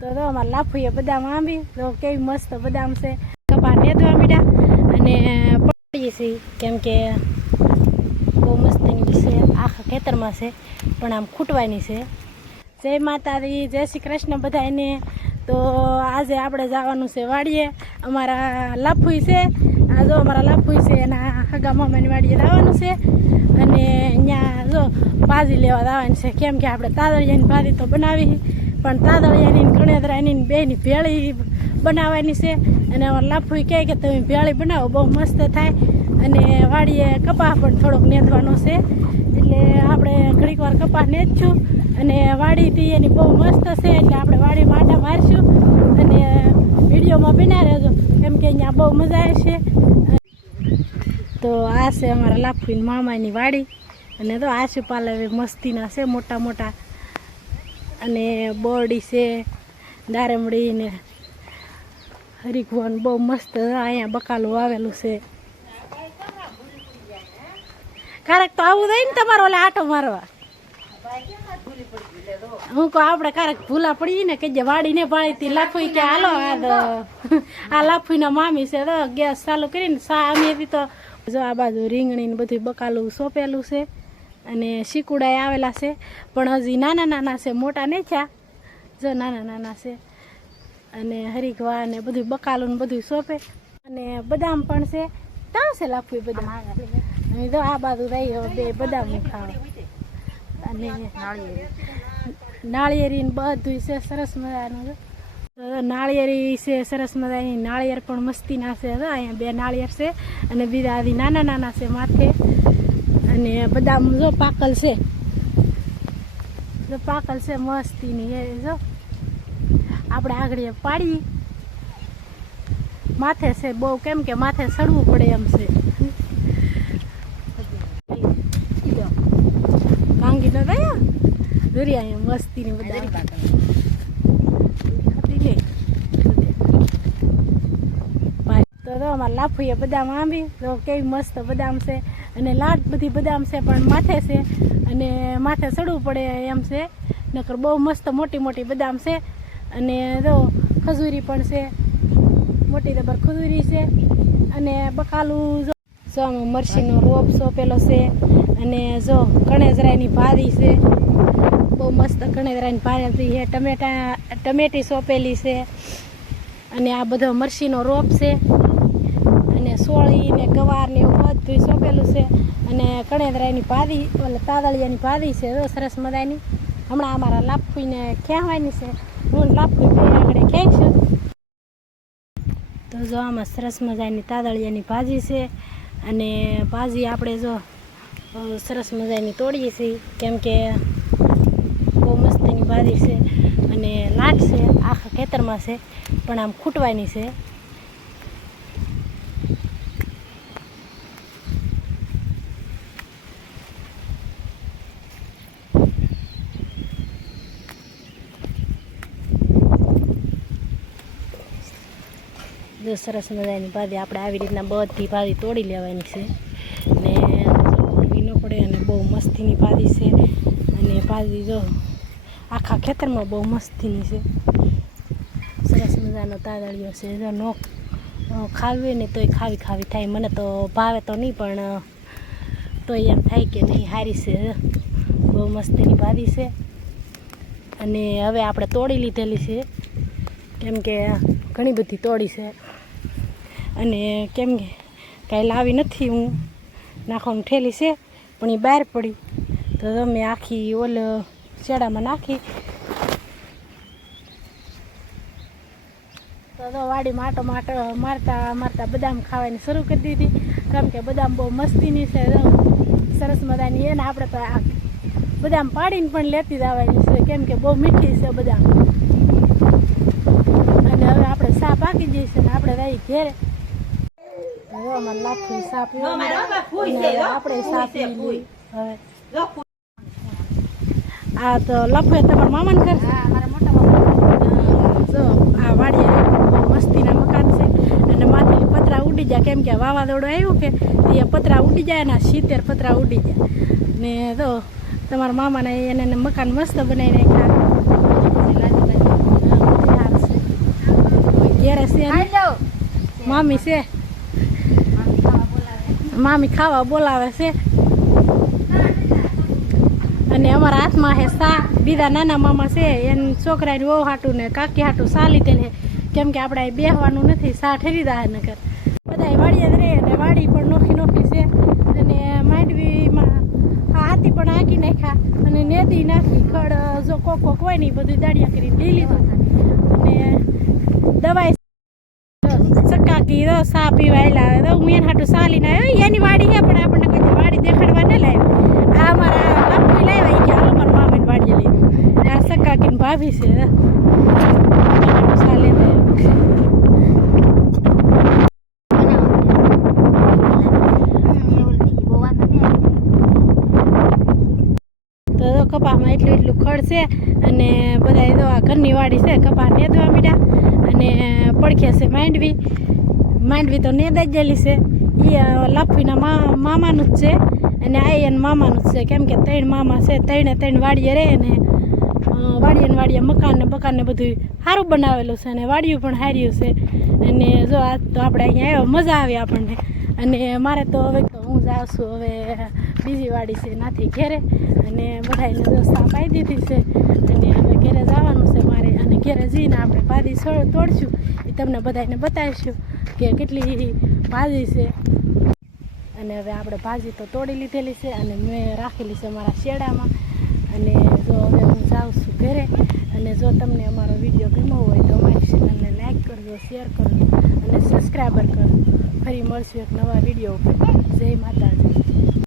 તો અમારે લાફુએ બદામ આંબી તો કેવી મસ્ત બદામ છે. કપા નેદવા મીડા અને પડીએ છીએ કેમ કે બહુ મસ્તની છે, આખા ખેતરમાં છે પણ આમ ખૂટવાની છે. જય માતાજી, જય શ્રી કૃષ્ણ બધાને. તો આજે આપણે જવાનું છે વાડીએ. અમારા લાફુઈ છે, આ જો અમારા લાફુઈ છે એના હગા મામાની વાડીએ જવાનું છે અને અહીંયા જો ભાજી લેવા જવાની છે કેમ કે આપણે તાદળિયાની ભાજી તો બનાવી પણ તાદળિયાની ગણેદરાની બેની ભેળી બનાવવાની છે. અને અમારા લાફુઈ કહે કે તમે ભેળી બનાવો બહુ મસ્ત થાય. અને વાડીએ કપાસ પણ થોડોક નેદવાનો છે એટલે આપણે ઘડીક વાર કપાસ નેદશું અને વાડીથી એની બહુ મસ્ત છે એટલે આપણે વાડીમાં આટા મારશું અને વિડીયોમાં બના રહેજો કેમ કે અહીંયા બહુ મજા આવશે. તો આ છે અમારા લાફુની મામાની વાડી અને તો આશુપાલવ મસ્તીના છે મોટા મોટા અને બોરડી છે, દારેમડી ને હરીગવન બહુ મસ્ત. અહીંયા બકાલું આવેલું છે. ક્યારેક તો આવું થાય ને તમારો ઓલે આટો મારવા. હું કહું આપણે ક્યારેક ભૂલા પડીએ ને કે જે વાડી ને પાડી હતી લાફુઈ કે હાલો આ લાફુઈના મામી છે તો ગેસ ચાલુ કરીને સા અમે હતી તો જો આ બાજુ રીંગણી ને બધું બકાલું સોંપેલું છે અને શીકુડા આવેલા છે પણ હજી નાના નાના છે, મોટા નહીં થયા. જો નાના નાના છે અને હરીગવા ને બધું બકાલું ને બધું સોંપે અને બદામ પણ છે. ત્યાં છે લાફુઈ બદામ તો આ બાજુ રહી બે બદામ ખાવા અને નાળિયેરી ને બધું છે સરસ મજાનું. નાળિયેરી છે સરસ મજાની, નાળિયેર પણ મસ્તીના છે. અહીંયા બે નાળિયેર છે અને બીજા આથી નાના નાના છે માથે. અને બદામ જો પાકલ છે, જો પાકલ છે મસ્તીની. એ જો આપણે આગળ પાડી માથે છે બહુ કેમ કે માથે સડવું પડે એમ છે. ભાંગી તો ગયા દુરિયા અહીંયા મસ્તીની બધા તો અમારા લાફુએ બદામ આંબી તો કેવી મસ્ત બદામ છે અને લાટ બધી બદામ છે પણ માથે છે અને માથે ચડવું પડે એમ છે. નકર બહુ મસ્ત મોટી મોટી બદામ છે. અને જો ખજૂરી પણ છે, મોટી રબર ખજૂરી છે અને બકાલું જો આમાં મરચીનો રોપ સોંપેલો છે અને જો કણેજરાની ભારી છે બહુ મસ્ત કણેજરાની ભારી છે. ટમેટી સોંપેલી છે અને આ બધો મરચીનો રોપ છે અને સોળી ને ગવાર ને એવું બધું સોંપેલું છે અને કણેદરાની ભારી એટલે તાદળિયાની ભારી છે જો સરસ મજાની. હમણાં અમારા લાફુઈને ખેંચવાની છે, હું લાફુઈ બે આગળ ખેંચશું. તો જો આમાં સરસ મજાની તાદળિયાની ભાજી છે અને ભાજી આપણે જો સરસ મજાની તોડીએ છીએ કેમ કે બહુ મસ્તની ભાજી છે અને લાટ છે આખા ખેતરમાં છે પણ આમ ખૂટવાની છે. જો સરસ મજાની ભાજી આપણે આવી રીતના બધી ભાજી તોડી લેવાની છે ને ન પડે અને બહુ મસ્તીની ભાજી છે અને ભાજી જો આખા ખેતરમાં બહુ મસ્તીની છે. સરસ મજાનો તાદળિયો છે. જો નો ખાવી ને તોય ખાવી થાય. મને તો ભાવે તો નહીં પણ તોય એમ થાય કે નહીં સારી છે. બહુ મસ્તીની ભાજી છે અને હવે આપણે તોડી લીધેલી છે કેમ કે ઘણી બધી તોડી છે અને કેમ કે કાંઈ લાવી નથી હું, નાખવાનું ઠેલી છે પણ એ બહાર પડી તો તમે આખી ઓલ શેડામાં નાખી તો વાડીમાં આટો મારતા મારતા બદામ ખાવાની શરૂ કરી દીધી કેમ કે બદામ બહુ મસ્તીની છે સરસ મજાની. એને આપણે તો આ બદામ પાડીને પણ લેતી જ આવવાની છે કેમ કે બહુ મીઠી છે બદામ. અને હવે આપણે સા પાકી જઈશે ને આપણે રહી ઘેરે. હવે અમારે લાફુઈ સા પીવાની આપણે સા પી લઈ. હવે આ તો લાફુએ તમારા મામાને કરશે. જો આ વાડીએ મસ્તીના મકાન છે અને માથે પતરા ઉડી જાય કેમ કે વાવાઝોડું આવ્યું કે એ પતરા ઉડી જાય ને 70 પતરા ઉડી જાય ને તો તમારા મામાને એને મકાન મસ્ત બનાવી નાખ્યા. છે મામી છે, મામી ખાવા બોલાવે છે. અને અમારા હાથમાં હે સા. બીજા નાના મામા છે એને છોકરાની વહુ હાટું ને કાકી હાટું સા લીધેલ છે, કેમ કે આપણે અહીં બેહવાનું નથી, સા ઠરી જાય નકર. બધા વાડીએ જ રહે અને વાડી પણ નોખી નોખી છે. અને માંડવીમાં હાથી પણ આંકી નાખ્યા અને નેદી નાખી ખડ જો કોક કોક હોય ને એ બધું દાડિયા કરીને લઈ લીધું. અને દવાઈ ચક્કાકી દો સા પીવા આવે તો મેન હાટું સા લઈને આવ્યો. એની વાડી છે પણ આપણને કોઈ વાડી દેખાડવા ન લાવ્યો. આ અમારા લાપી લાવ્યા કે હાલો મારા મામાને વાડીએ લીધું. આ ચક્કાકીને ભાભી છે સા લેતા તો કપાસમાં એટલું એટલું ખડ છે. અને બધા તો આ ઘરની વાડી છે, કપાસ નેદવા મીડા. અને પડખે છે માંડવી. માંડવી તો નેદાઈ ગયેલી છે, એ લાફીના મામાનું જ છે. અને આ એના મામાનું જ છે, કેમ કે 3 મામા છે, 3 વાડીએ રહે. ને વાડીએ ને વાડીએ મકાન ને બધું સારું બનાવેલું છે અને વાડીયું પણ સાર્યું છે. અને જો આ તો આપણે અહીંયા આવ્યો, મજા આવે આપણને. અને મારે તો હવે હું જાઉં છું હવે બીજી વાડી છે નાથી ઘેરે. અને બધાને વ્યવસ્થા પાઈ દીધી છે અને હવે ઘેરે જવાનું છે મારે. અને ઘેરે જઈને આપણે ભાજી તોડશું, એ તમને બધાને બતાવીશું કે કેટલી ભાજી છે. અને હવે આપણે ભાજી તો તોડી લીધેલી છે અને મેં રાખેલી છે મારા શેડામાં. અને જો હવે હું જાઉં છું ઘરે. અને જો તમને અમારો વિડીયો ગમ્યો હોય તો અમારી ચેનલને લાઈક કરજો, શેર કરજો અને સબસ્ક્રાઈબર કરજો. ફરી મળશું એક નવા વિડીયો ઉપર. જય માતાજી.